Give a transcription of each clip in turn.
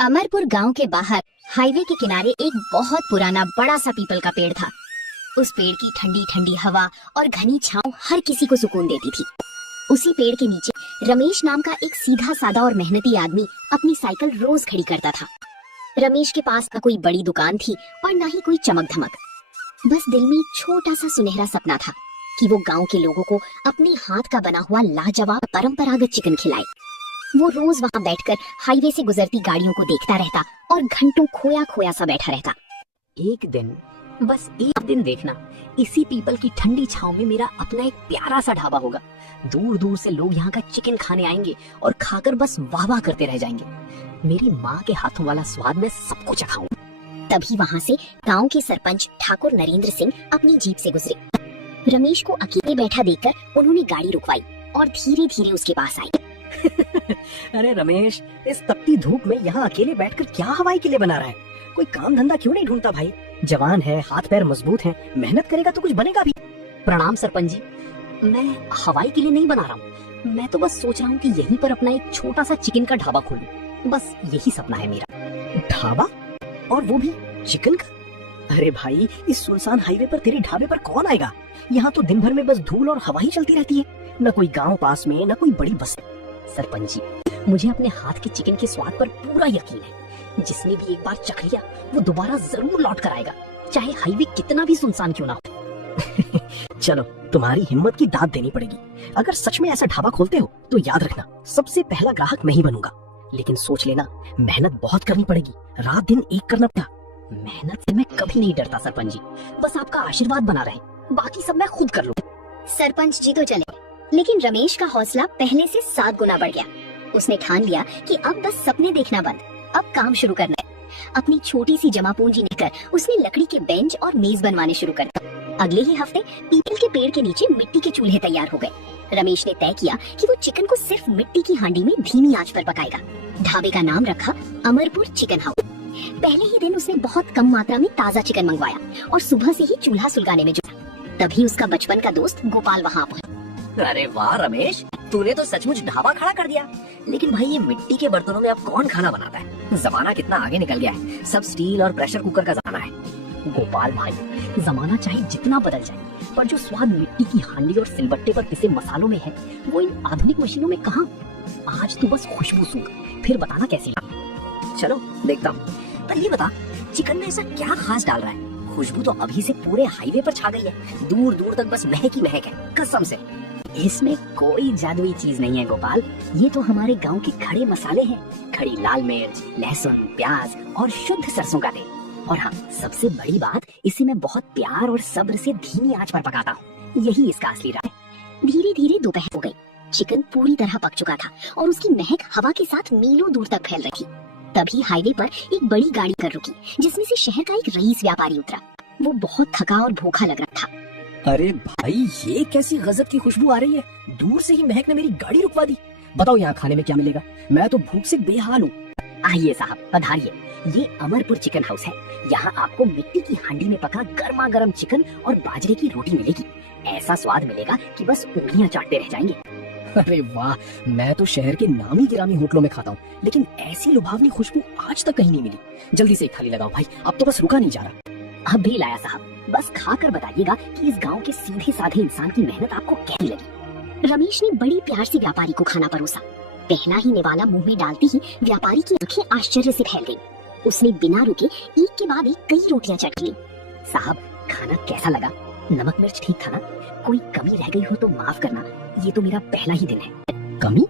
अमरपुर गांव के बाहर हाईवे के किनारे एक बहुत पुराना बड़ा सा पीपल का पेड़ था। उस पेड़ की ठंडी ठंडी हवा और घनी छांव हर किसी को सुकून देती थी। उसी पेड़ के नीचे रमेश नाम का एक सीधा सादा और मेहनती आदमी अपनी साइकिल रोज खड़ी करता था। रमेश के पास न कोई बड़ी दुकान थी और न ही कोई चमक धमक। बस दिल में एक छोटा सा सुनहरा सपना था कि वो गांव के लोगों को अपने हाथ का बना हुआ लाजवाब परंपरागत चिकन खिलाए। वो रोज वहाँ बैठकर हाईवे से गुजरती गाड़ियों को देखता रहता और घंटों खोया खोया सा बैठा रहता। एक दिन, बस एक दिन देखना, इसी पीपल की ठंडी छांव में मेरा अपना एक प्यारा सा ढाबा होगा। दूर दूर से लोग यहाँ का चिकन खाने आएंगे और खाकर बस वाह वाह करते रह जाएंगे। मेरी माँ के हाथों वाला स्वाद मैं सबको चखाऊं। तभी वहाँ से गांव के सरपंच ठाकुर नरेंद्र सिंह अपनी जीप से गुजरे। रमेश को अकेले बैठा देखकर उन्होंने गाड़ी रुकवाई और धीरे धीरे उसके पास आई। अरे रमेश, इस तपती धूप में यहाँ अकेले बैठकर क्या हवाई किले बना रहा है? कोई काम धंधा क्यों नहीं ढूंढता भाई? जवान है, हाथ पैर मजबूत हैं, मेहनत करेगा तो कुछ बनेगा भी। प्रणाम सरपंच जी, मैं हवाई किले नहीं बना रहा हूँ। मैं तो बस सोच रहा हूँ कि यहीं पर अपना एक छोटा सा चिकन का ढाबा खोलूं। बस यही सपना है मेरा। ढाबा? और वो भी चिकन का? अरे भाई, इस सुनसान हाईवे पर तेरे ढाबे पर कौन आएगा? यहाँ तो दिन भर में बस धूल और हवा ही चलती रहती है। न कोई गाँव पास में, न कोई बड़ी बस्ती। सरपंच जी, मुझे अपने हाथ के चिकन के स्वाद पर पूरा यकीन है। जिसने भी एक बार चख लिया वो दोबारा जरूर लौट कर आएगा, चाहे हाईवे कितना भी सुनसान क्यों ना हो। चलो, तुम्हारी हिम्मत की दाद देनी पड़ेगी। अगर सच में ऐसा ढाबा खोलते हो तो याद रखना, सबसे पहला ग्राहक मैं ही बनूंगा। लेकिन सोच लेना, मेहनत बहुत करनी पड़ेगी, रात दिन एक करना पड़ा। मेहनत से मैं कभी नहीं डरता सरपंच जी, बस आपका आशीर्वाद बना रहे, बाकी सब मैं खुद कर लूँ। सरपंच जी तो चले, लेकिन रमेश का हौसला पहले से 7 गुना बढ़ गया। उसने ठान लिया कि अब बस सपने देखना बंद, अब काम शुरू करना है। अपनी छोटी सी जमा पूंजी लेकर उसने लकड़ी के बेंच और मेज बनवाने शुरू कर दिए। अगले ही हफ्ते पीपल के पेड़ के नीचे मिट्टी के चूल्हे तैयार हो गए। रमेश ने तय किया कि वो चिकन को सिर्फ मिट्टी की हांडी में धीमी आंच पर पकाएगा। ढाबे का नाम रखा अमरपुर चिकन हाउस। पहले ही दिन उसने बहुत कम मात्रा में ताजा चिकन मंगवाया और सुबह से ही चूल्हा सुलगाने में जुटा। तभी उसका बचपन का दोस्त गोपाल वहाँ पहुंचा। अरे वाह रमेश, तूने तो सचमुच ढाबा खड़ा कर दिया। लेकिन भाई, ये मिट्टी के बर्तनों में अब कौन खाना बनाता है? जमाना कितना आगे निकल गया है, सब स्टील और प्रेशर कुकर का जमाना है। गोपाल भाई, जमाना चाहे जितना बदल जाए, पर जो स्वाद मिट्टी की हांडी और सिलबट्टे पर पिसे मसालों में है, वो इन आधुनिक मशीनों में कहाँ? आज तू बस खुशबू सूंघ, फिर बताना कैसी लगी। चलो देखता हूँ। पर ये बता, चिकन में ऐसा क्या खास डाल रहा है? खुशबू तो अभी से पूरे हाईवे पर छा गई है, दूर दूर तक बस महक ही महक है, कसम से। इसमें कोई जादुई चीज नहीं है गोपाल, ये तो हमारे गांव के खड़े मसाले हैं। खड़ी लाल मिर्च, लहसुन, प्याज और शुद्ध सरसों का तेल। और हाँ, सबसे बड़ी बात, इसे मैं बहुत प्यार और सब्र से धीमी आंच पर पकाता हूँ। यही इसका असली राज है। धीरे धीरे दोपहर हो गई। चिकन पूरी तरह पक चुका था और उसकी महक हवा के साथ मीलों दूर तक फैल रही थी। तभी हाईवे पर एक बड़ी गाड़ी कर रुकी, जिसमें से शहर का एक रईस व्यापारी उतरा। वो बहुत थका और भूखा लग रहा था। अरे भाई, ये कैसी गजब की खुशबू आ रही है? दूर से ही महक ने मेरी गाड़ी रुकवा दी। बताओ यहाँ खाने में क्या मिलेगा? मैं तो भूख से बेहाल हूँ। आइए साहब, पधारिए। ये अमरपुर चिकन हाउस है। यहाँ आपको मिट्टी की हांडी में पका गर्मा गर्म चिकन और बाजरे की रोटी मिलेगी। ऐसा स्वाद मिलेगा कि बस उंगलियां चाटते रह जाएंगे। अरे वाह, मैं तो शहर के नामी गिरामी होटलों में खाता हूँ, लेकिन ऐसी लुभावनी खुशबू आज तक कहीं नहीं मिली। जल्दी से एक थाली लगाओ भाई, अब तो बस रुका नहीं जा रहा। अब भी लाया साहब, बस खाकर बताइएगा कि इस गांव के सीधे साधे इंसान की मेहनत आपको कैसी लगी। रमेश ने बड़ी प्यार से व्यापारी को खाना परोसा। पहला ही निवाला मुंह में डालते ही व्यापारी की आंखें आश्चर्य से फैल गईं। उसने बिना रुके एक के बाद एक कई रोटियां चट ली। साहब, खाना कैसा लगा? नमक मिर्च ठीक था ना? कोई कमी रह गई हो तो माफ करना, ये तो मेरा पहला ही दिन है। कमी?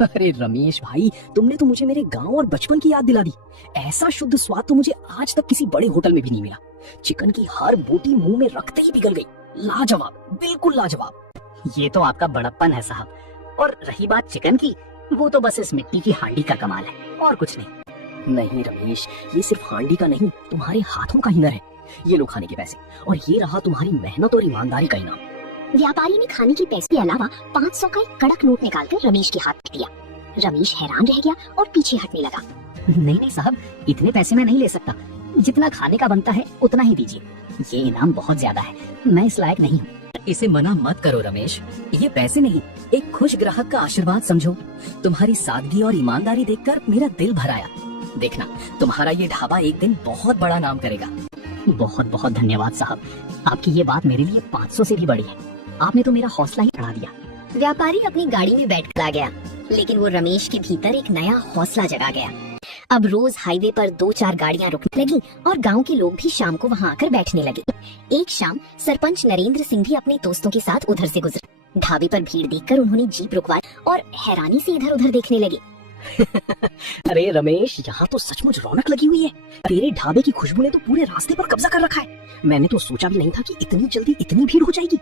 अरे रमेश भाई, तुमने तो मुझे मेरे गांव और बचपन की याद दिला दी। ऐसा शुद्ध स्वाद तो मुझे आज तक किसी बड़े होटल में भी नहीं मिला। चिकन की हर बोटी मुंह में रखते ही पिघल गई। लाजवाब, बिल्कुल लाजवाब। ये तो आपका बड़प्पन है साहब। और रही बात चिकन की, वो तो बस इस मिट्टी की हांडी का कमाल है और कुछ नहीं। नहीं रमेश, ये सिर्फ हांडी का नहीं, तुम्हारे हाथों का हिनर है। ये लो खाने के पैसे, और ये रहा तुम्हारी मेहनत और ईमानदारी का इनाम। व्यापारी ने खाने के पैसे के अलावा 500 का एक कड़क नोट निकालकर रमेश के हाथ में दिया। रमेश हैरान रह गया और पीछे हटने लगा। नहीं साहब, इतने पैसे मैं नहीं ले सकता। जितना खाने का बनता है उतना ही दीजिए। ये इनाम बहुत ज्यादा है, मैं इस लायक नहीं हूँ। इसे मना मत करो रमेश, ये पैसे नहीं, एक खुश ग्राहक का आशीर्वाद समझो। तुम्हारी सादगी और ईमानदारी देखकर मेरा दिल भर आया। देखना तुम्हारा ये ढाबा एक दिन बहुत बड़ा नाम करेगा। बहुत बहुत धन्यवाद साहब, आपकी ये बात मेरे लिए 500 से भी बड़ी है। आपने तो मेरा हौसला ही बढ़ा दिया। व्यापारी अपनी गाड़ी में बैठ कर आ गया, लेकिन वो रमेश के भीतर एक नया हौसला जगा गया। अब रोज हाईवे पर 2-4 गाड़ियां रुकने लगी और गांव के लोग भी शाम को वहां आकर बैठने लगे। एक शाम सरपंच नरेंद्र सिंह भी अपने दोस्तों के साथ उधर से गुजरे। ढाबे पर भीड़ देखकर उन्होंने जीप रुकवाई और हैरानी से इधर उधर देखने लगे। अरे रमेश, यहाँ तो सचमुच रौनक लगी हुई है। तेरे ढाबे की खुशबू ने तो पूरे रास्ते पर कब्जा कर रखा है। मैंने तो सोचा भी नहीं था कि इतनी जल्दी इतनी भीड़ हो जाएगी।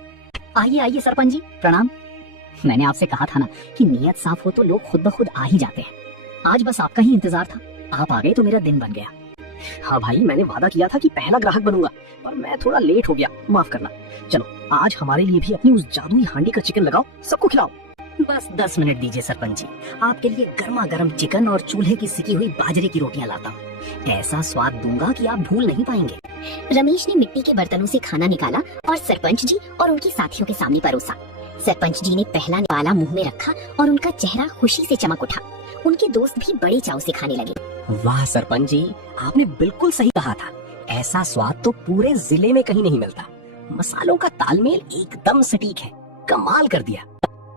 आइए आइए सरपंच जी, प्रणाम। मैंने आपसे कहा था ना कि नियत साफ हो तो लोग खुद ब खुद आ ही जाते हैं। आज बस आपका ही इंतजार था, आप आ गए तो मेरा दिन बन गया। हाँ भाई, मैंने वादा किया था कि पहला ग्राहक बनूंगा, पर मैं थोड़ा लेट हो गया, माफ करना। चलो आज हमारे लिए भी अपनी उस जादुई हांडी का चिकन लगाओ, सबको खिलाओ। बस 10 मिनट दीजिए सरपंच जी, आपके लिए गर्मा गर्म चिकन और चूल्हे की सिकी हुई बाजरे की रोटियां लाता हूँ। ऐसा स्वाद दूंगा कि आप भूल नहीं पाएंगे। रमेश ने मिट्टी के बर्तनों से खाना निकाला और सरपंच जी और उनके साथियों के सामने परोसा। सरपंच जी ने पहला निवाला मुंह में रखा और उनका चेहरा खुशी से चमक उठा। उनके दोस्त भी बड़े चाव से खाने लगे। वाह सरपंच जी, आपने बिल्कुल सही कहा था। ऐसा स्वाद तो पूरे जिले में कहीं नहीं मिलता। मसालों का तालमेल एकदम सटीक है, कमाल कर दिया।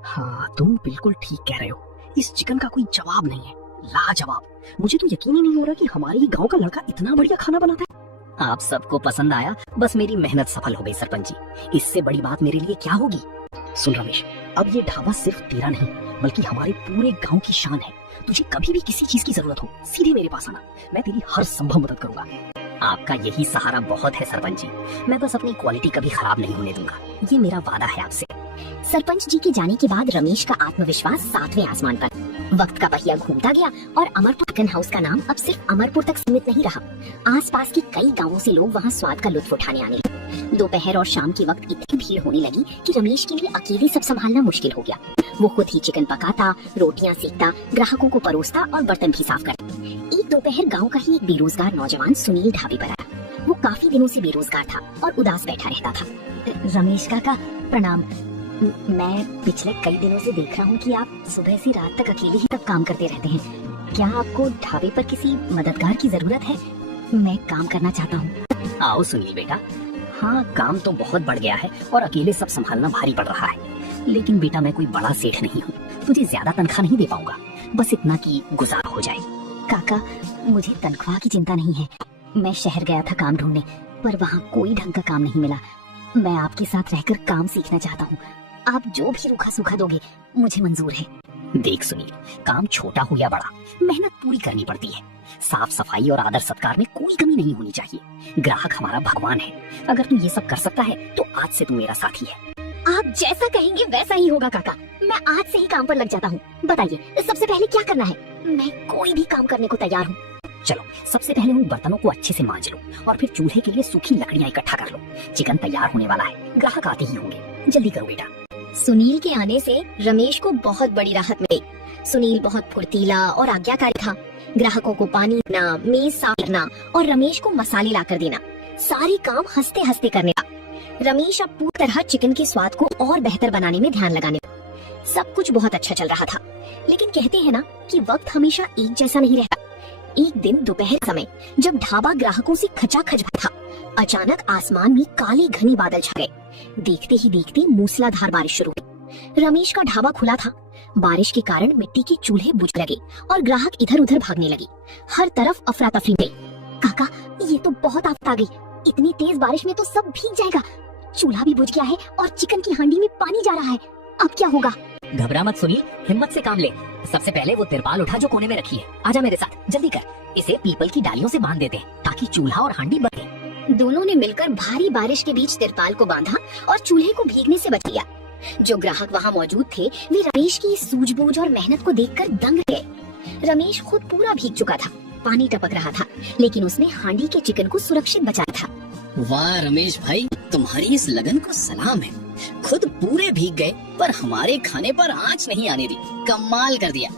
हाँ, तुम बिल्कुल ठीक कह रहे हो। इस चिकन का कोई जवाब नहीं है, लाजवाब। मुझे तो यकीन ही नहीं हो रहा कि हमारे ही गांव का लड़का इतना बढ़िया खाना बनाता है। आप सबको पसंद आया, बस मेरी मेहनत सफल हो गई सरपंच जी। इससे बड़ी बात मेरे लिए क्या होगी। सुन रमेश, अब ये ढाबा सिर्फ तेरा नहीं बल्कि हमारे पूरे गांव की शान है। तुझे कभी भी किसी चीज की जरूरत हो, सीधे मेरे पास आना, मैं तेरी हर संभव मदद करूंगा। आपका यही सहारा बहुत है सरपंच जी। मैं बस अपनी क्वालिटी कभी खराब नहीं होने दूंगा, ये मेरा वादा है आपसे। सरपंच जी के जाने के बाद रमेश का आत्मविश्वास 7वें आसमान पर। वक्त का पहिया घूमता गया और अमरपुर चिकन हाउस का नाम अब सिर्फ अमरपुर तक सीमित नहीं रहा। आसपास के कई गांवों से लोग वहां स्वाद का लुत्फ उठाने आने लगे। दोपहर और शाम के वक्त इतनी भीड़ होने लगी कि रमेश के लिए अकेले सब संभालना मुश्किल हो गया। वो खुद ही चिकन पकाता, रोटियां सेकता, ग्राहकों को परोसता और बर्तन भी साफ करता। एक दोपहर गाँव का ही एक बेरोजगार नौजवान सुनील ढाबे पर आया। वो काफी दिनों से बेरोजगार था और उदास बैठा रहता था। रमेश काका प्रणाम। मैं पिछले कई दिनों से देख रहा हूँ कि आप सुबह से रात तक अकेले ही तक काम करते रहते हैं। क्या आपको ढाबे पर किसी मददगार की जरूरत है? मैं काम करना चाहता हूँ। आओ सुनील बेटा। हाँ, काम तो बहुत बढ़ गया है और अकेले सब संभालना भारी पड़ रहा है, लेकिन बेटा मैं कोई बड़ा सेठ नहीं हूँ, तुझे ज्यादा तनख्वाह नहीं दे पाऊंगा, बस इतना कि गुजारा हो जाए। काका, मुझे तनख्वाह की चिंता नहीं है। मैं शहर गया था काम ढूंढने, पर वहाँ कोई ढंग का काम नहीं मिला। मैं आपके साथ रहकर काम सीखना चाहता हूँ। आप जो भी रूखा सूखा दोगे मुझे मंजूर है। देख सुनील, काम छोटा हो या बड़ा, मेहनत पूरी करनी पड़ती है। साफ सफाई और आदर सत्कार में कोई कमी नहीं होनी चाहिए। ग्राहक हमारा भगवान है। अगर तू ये सब कर सकता है तो आज से तू मेरा साथी है। आप जैसा कहेंगे वैसा ही होगा काका। मैं आज से ही काम पर लग जाता हूँ। बताइए सबसे पहले क्या करना है? मैं कोई भी काम करने को तैयार हूँ। चलो, सबसे पहले उन बर्तनों को अच्छे से मांज लो और फिर चूल्हे के लिए सूखी लकड़ियाँ इकट्ठा कर लो। चिकन तैयार होने वाला है, ग्राहक आते ही होंगे, जल्दी करो बेटा। सुनील के आने से रमेश को बहुत बड़ी राहत मिली। सुनील बहुत फुर्तीला और आज्ञाकारी था। ग्राहकों को पानी देना, मेज साफ करना और रमेश को मसाले लाकर देना, सारे काम हंसते हंसते करने लगा। रमेश अब पूरी तरह चिकन के स्वाद को और बेहतर बनाने में ध्यान लगाने लगा। सब कुछ बहुत अच्छा चल रहा था, लेकिन कहते हैं ना कि वक्त हमेशा एक जैसा नहीं रहता। एक दिन दोपहर समय जब ढाबा ग्राहकों से खचाखच भरा था, अचानक आसमान में काले घने बादल छा गए। देखते ही देखते मूसलाधार बारिश शुरू हुई। रमेश का ढाबा खुला था। बारिश के कारण मिट्टी के चूल्हे बुझ लगे और ग्राहक इधर उधर भागने लगे। हर तरफ अफरा तफरी गई। काका, ये तो बहुत आफत आ गई। इतनी तेज बारिश में तो सब भीग जाएगा। चूल्हा भी बुझ गया है और चिकन की हांडी में पानी जा रहा है। अब क्या होगा? घबरा मत सुनील, हिम्मत से काम ले। सबसे पहले वो तिरपाल उठा जो कोने में रखी है। आजा मेरे साथ, जल्दी कर। इसे पीपल की डालियों से बांध देते हैं ताकि चूल्हा और हांडी बचे। दोनों ने मिलकर भारी बारिश के बीच तिरपाल को बांधा और चूल्हे को भीगने से बच लिया। जो ग्राहक वहाँ मौजूद थे वे रमेश की सूझबूझ और मेहनत को देखकर दंग रह गए। रमेश खुद पूरा भीग चुका था, पानी टपक रहा था, लेकिन उसने हांडी के चिकन को सुरक्षित बचाया था। वाह रमेश भाई, तुम्हारी इस लगन को सलाम है। खुद पूरे भीग गए पर हमारे खाने पर आंच नहीं आने दी। कमाल कर दिया।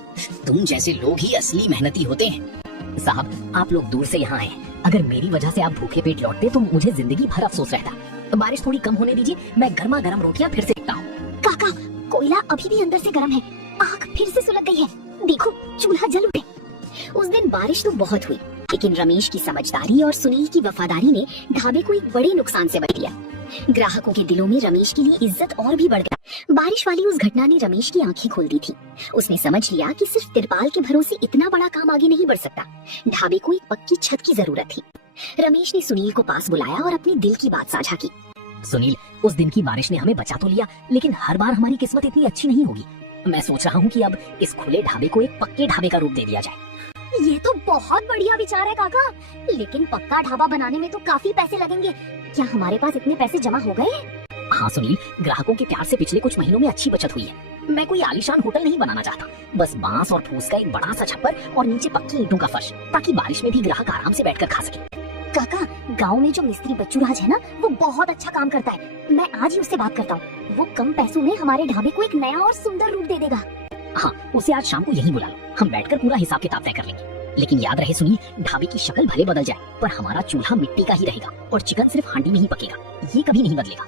तुम जैसे लोग ही असली मेहनती होते हैं। साहब, आप लोग दूर से यहाँ आए। अगर मेरी वजह से आप भूखे पेट लौटते तो मुझे जिंदगी भर अफसोस रहता। बारिश थोड़ी कम होने दीजिए, मैं गर्मा गर्म रोटियां फिर सेकता हूँ। काका, कोयला अभी भी अंदर से गर्म है। आग फिर से सुलग गई है। देखो, चूल्हा जल उठे। उस दिन बारिश तो बहुत हुई, लेकिन रमेश की समझदारी और सुनील की वफादारी ने ढाबे को एक बड़े नुकसान से बच लिया। ग्राहकों के दिलों में रमेश के लिए इज्जत और भी बढ़ गई। बारिश वाली उस घटना ने रमेश की आंखें खोल दी थी। उसने समझ लिया कि सिर्फ तिरपाल के भरोसे इतना बड़ा काम आगे नहीं बढ़ सकता। ढाबे को एक पक्की छत की जरूरत थी। रमेश ने सुनील को पास बुलाया और अपने दिल की बात साझा की। सुनील, उस दिन की बारिश ने हमें बचा तो लिया, लेकिन हर बार हमारी किस्मत इतनी अच्छी नहीं होगी। मैं सोच रहा हूँ कि अब इस खुले ढाबे को एक पक्के ढाबे का रूप दे दिया जाए। ये तो बहुत बढ़िया विचार है काका, लेकिन पक्का ढाबा बनाने में तो काफी पैसे लगेंगे। क्या हमारे पास इतने पैसे जमा हो गए हैं? हाँ सुनील, ग्राहकों के प्यार से पिछले कुछ महीनों में अच्छी बचत हुई है। मैं कोई आलीशान होटल नहीं बनाना चाहता, बस बांस और फूस का एक बड़ा सा छप्पर और नीचे पक्की ईंटों का फर्श, ताकि बारिश में भी ग्राहक आराम से बैठकर खा सके। काका, गांव में जो मिस्त्री बच्चू राज है ना, वो बहुत अच्छा काम करता है। मैं आज ही उससे बात करता हूँ। वो कम पैसों में हमारे ढाबे को एक नया और सुंदर रूप दे देगा। हाँ, उसे आज शाम को यहीं बुला लो, हम बैठकर पूरा हिसाब किताब तय कर लेंगे। लेकिन याद रहे सुनील, ढाबे की शक्ल भले बदल जाए, पर हमारा चूल्हा मिट्टी का ही रहेगा और चिकन सिर्फ हांडी में ही पकेगा। ये कभी नहीं बदलेगा।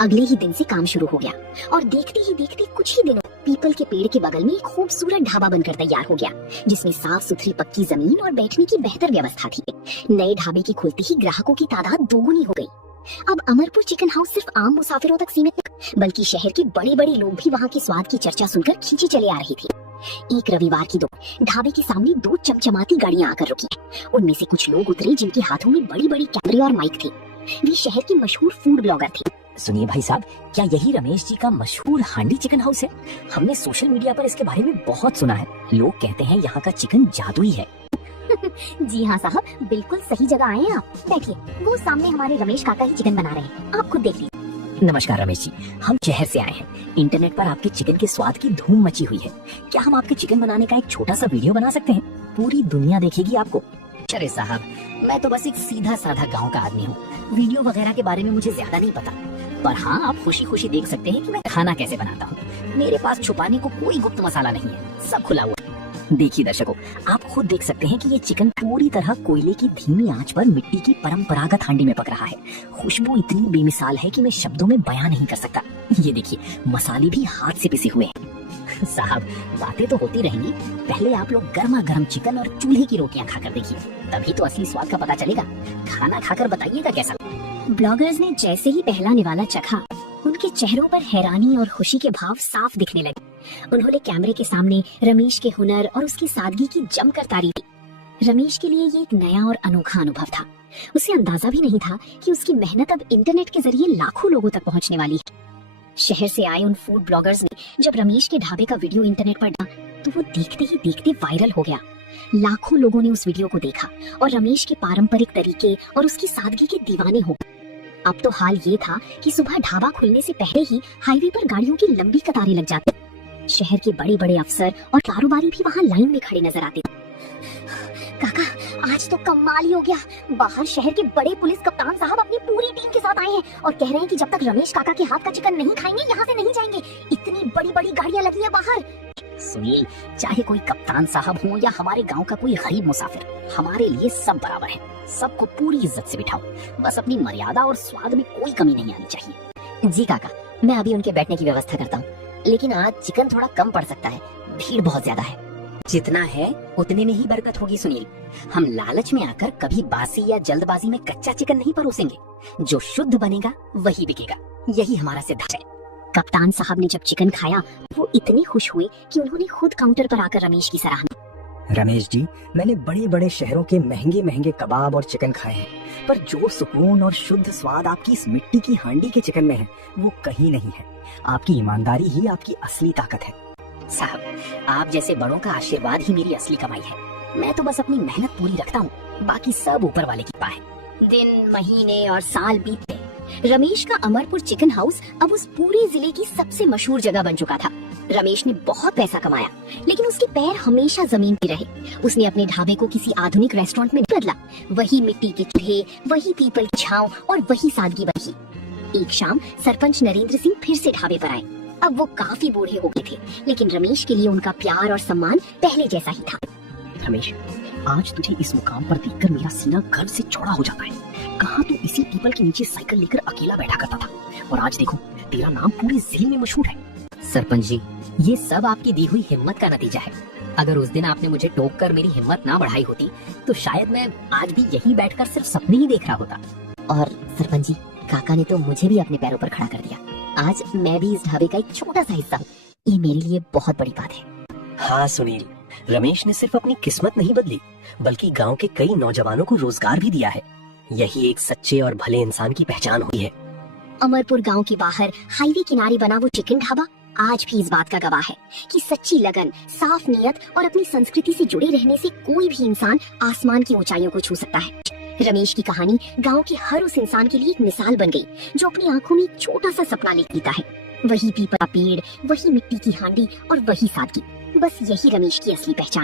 अगले ही दिन से काम शुरू हो गया और देखते ही देखते कुछ ही दिनों पीपल के पेड़ के बगल में एक खूबसूरत ढाबा बनकर तैयार हो गया, जिसमें साफ सुथरी पक्की जमीन और बैठने की बेहतर व्यवस्था थी। नए ढाबे के खुलते ही ग्राहकों की तादाद दोगुनी हो गई। अब अमरपुर चिकन हाउस सिर्फ आम मुसाफिरों तक सीमित नहीं, बल्कि शहर के बड़े बड़े लोग भी वहाँ के स्वाद की चर्चा सुनकर खींची चले आ रहे थे। एक रविवार की दोपहर ढाबे के सामने दो चमचमाती गाड़ियां आकर रुकी। उनमें से कुछ लोग उतरे जिनके हाथों में बड़ी बड़ी कैमरे और माइक थे। वे शहर के मशहूर फूड ब्लॉगर थे। सुनिए भाई साहब, क्या यही रमेश जी का मशहूर हांडी चिकन हाउस है? हमने सोशल मीडिया पर इसके बारे में बहुत सुना है। लोग कहते हैं यहाँ का चिकन जादुई है। जी हाँ साहब, बिल्कुल सही जगह आए हैं आप। बैठिए, वो सामने हमारे रमेश काका ही चिकन बना रहे हैं, आप खुद देख लीजिए। नमस्कार रमेश जी, हम शहर से आए हैं। इंटरनेट पर आपके चिकन के स्वाद की धूम मची हुई है। क्या हम आपके चिकन बनाने का एक छोटा सा वीडियो बना सकते हैं? पूरी दुनिया देखेगी आपको। अरे साहब, मैं तो बस एक सीधा साधा गांव का आदमी हूँ। वीडियो वगैरह के बारे में मुझे ज्यादा नहीं पता, पर हाँ, आप खुशी खुशी देख सकते हैं कि मैं खाना कैसे बनाता हूँ। मेरे पास छुपाने को कोई गुप्त मसाला नहीं है, सब खुला हुआ है। देखिए दर्शकों, आप खुद देख सकते हैं कि ये चिकन पूरी तरह कोयले की धीमी आंच पर मिट्टी की परंपरागत हांडी में पक रहा है। खुशबू इतनी बेमिसाल है कि मैं शब्दों में बयां नहीं कर सकता। ये देखिए, मसाले भी हाथ से पिसे हुए हैं। साहब, बातें तो होती रहेंगी, पहले आप लोग गर्मा गर्म चिकन और चूल्हे की रोटियां खाकर देखिए, तभी तो असली स्वाद का पता चलेगा। खाना खाकर बताइएगा कैसा। ब्लॉगर्स ने जैसे ही पहला निवाला चखा, उनके चेहरों पर हैरानी और खुशी के भाव साफ दिखने लगे। उन्होंने कैमरे के सामने रमेश के हुनर और उसकी सादगी की जमकर तारीफ की। रमेश के लिए ये एक नया और अनोखा अनुभव था। उसे अंदाजा भी नहीं था कि उसकी मेहनत अब इंटरनेट के जरिए लाखों लोगों तक पहुंचने वाली है। शहर से आए उन फूड ब्लॉगर्स ने जब रमेश के ढाबे का वीडियो इंटरनेट पर डाला, तो वो देखते ही देखते वायरल हो गया। लाखों लोगों ने उस वीडियो को देखा और रमेश के पारंपरिक तरीके और उसकी सादगी के दीवाने हो गए। अब तो हाल ये था कि सुबह ढाबा खुलने से पहले ही हाईवे पर गाड़ियों की लंबी कतारें लग जाती। शहर के बड़े बड़े अफसर और कारोबारी भी वहाँ लाइन में खड़े नजर आते। काका, आज तो कमाल ही हो गया। बाहर शहर के बड़े पुलिस कप्तान साहब अपनी पूरी टीम के साथ आए हैं और कह रहे हैं कि जब तक रमेश काका के हाथ का चिकन नहीं खाएंगे, यहाँ से नहीं जाएंगे। इतनी बड़ी बड़ी गाड़ियाँ लगी है बाहर। सुनील, चाहे कोई कप्तान साहब हो या हमारे गांव का कोई गरीब मुसाफिर, हमारे लिए सब बराबर है। सबको पूरी इज्जत से बिठाओ, बस अपनी मर्यादा और स्वाद में कोई कमी नहीं आनी चाहिए। जी काका, मैं अभी उनके बैठने की व्यवस्था करता हूँ, लेकिन आज चिकन थोड़ा कम पड़ सकता है, भीड़ बहुत ज्यादा है। जितना है उतने में ही बरकत होगी सुनील। हम लालच में आकर कभी बासी या जल्दबाजी में कच्चा चिकन नहीं परोसेंगे। जो शुद्ध बनेगा वही बिकेगा, यही हमारा सिद्धांत है। कप्तान साहब ने जब चिकन खाया, वो इतने खुश हुए कि उन्होंने खुद काउंटर पर आकर रमेश की सराहना। रमेश जी, मैंने बड़े बड़े शहरों के महंगे महंगे कबाब और चिकन खाए हैं, पर जो सुकून और शुद्ध स्वाद आपकी इस मिट्टी की हांडी के चिकन में है, वो कहीं नहीं है। आपकी ईमानदारी ही आपकी असली ताकत है। साहब, आप जैसे बड़ों का आशीर्वाद ही मेरी असली कमाई है। मैं तो बस अपनी मेहनत पूरी रखता हूँ, बाकी सब ऊपर वाले की कृपा है। दिन, महीने और साल बीते, रमेश का अमरपुर चिकन हाउस अब उस पूरे जिले की सबसे मशहूर जगह बन चुका था। रमेश ने बहुत पैसा कमाया, लेकिन उसके पैर हमेशा जमीन पे रहे। उसने अपने ढाबे को किसी आधुनिक रेस्टोरेंट में बदला। वही मिट्टी के चूल्हे, वही पीपल की छांव और वही सादगी बची। एक शाम सरपंच नरेंद्र सिंह फिर से ढाबे पर आए। अब वो काफी बूढ़े हो गए थे, लेकिन रमेश के लिए उनका प्यार और सम्मान पहले जैसा ही था। रमेश, आज तुझे इस मुकाम पर देखकर मेरा सीना गर्व से चौड़ा हो जाता है। कहाँ तू इसी पीपल के नीचे साइकिल लेकर अकेला बैठा करता था, और आज देखो तेरा नाम पूरे जिले में मशहूर है। सरपंच जी, ये सब आपकी दी हुई हिम्मत का नतीजा है। अगर उस दिन आपने मुझे टोक कर मेरी हिम्मत ना बढ़ाई होती तो शायद मैं आज भी यहीं बैठकर सिर्फ सपने ही देख रहा होता। और सरपंच जी, काका ने तो मुझे भी अपने पैरों पर खड़ा कर दिया। आज मैं भी इस ढाबे का एक छोटा सा हिस्सा हूँ। ये मेरे लिए बहुत बड़ी बात है। हाँ सुनील, रमेश ने सिर्फ अपनी किस्मत नहीं बदली बल्कि गांव के कई नौजवानों को रोजगार भी दिया है। यही एक सच्चे और भले इंसान की पहचान हुई है। अमरपुर गांव के बाहर हाईवे किनारे बना वो चिकन ढाबा आज भी इस बात का गवाह है कि सच्ची लगन, साफ नीयत और अपनी संस्कृति से जुड़े रहने से कोई भी इंसान आसमान की ऊंचाइयों को छू सकता है। रमेश की कहानी गांव के हर उस इंसान के लिए एक मिसाल बन गई जो अपनी आंखों में एक छोटा सा सपना लेकर जीता है। वही पीपल का पेड़, वही मिट्टी की हांडी और वही सादगी, बस यही रमेश की असली पहचान।